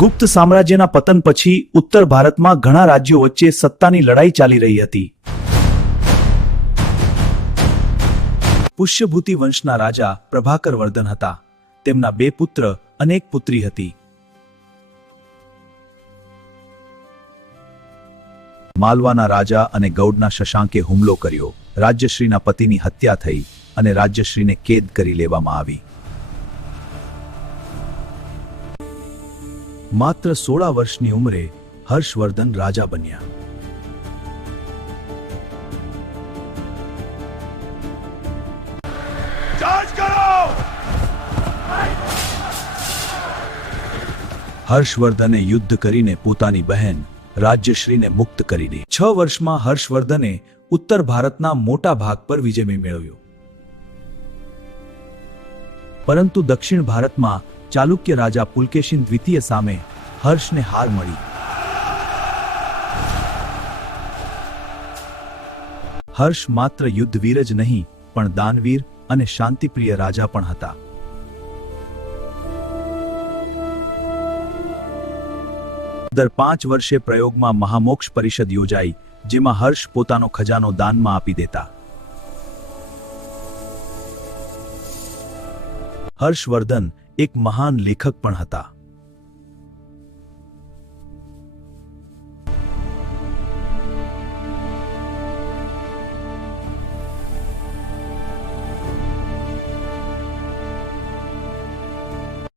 ગુપ્ત સામ્રાજ્યના પતન પછી ઉત્તર ભારતમાં ઘણા રાજ્યો વચ્ચે સત્તાની લડાઈ ચાલી રહી હતી. પુષ્યભૂતિ વંશના રાજા પ્રભાકર વર્ધન હતા. તેમના 2 પુત્ર અને 1 પુત્રી હતી. માલવાના રાજા અને ગૌડના શશાંકે હુમલો કર્યો. રાજ્યશ્રીના પતિની હત્યા થઈ અને રાજ્યશ્રીને કેદ કરી લેવામાં આવી. માત્ર 16 વર્ષની ઉંમરે હર્ષવર્ધન રાજા બન્યા. હર્ષવર્ધને યુદ્ધ કરીને પોતાની બહેન રાજ્યશ્રીને મુક્ત કરી દીધી. 6 વર્ષમાં હર્ષવર્ધને ઉત્તર ભારતના મોટા ભાગ પર વિજય મેળવ્યો. પરંતુ દક્ષિણ ભારતમાં ચાલુક્ય રાજા પુલકેશિન દ્વિતીય સામે હર્ષને હાર મળી. હર્ષ માત્ર યુદ્ધવીર જ નહીં પણ દાનવીર અને શાંતિપ્રિય રાજા પણ હતા. દર 5 વર્ષે પ્રયોગમાં મહામોક્ષ પરિષદ યોજાઈ, જેમાં હર્ષ પોતાનો ખજાનો દાનમાં આપી દેતા. હર્ષવર્ધન એક મહાન લેખક પણ હતા.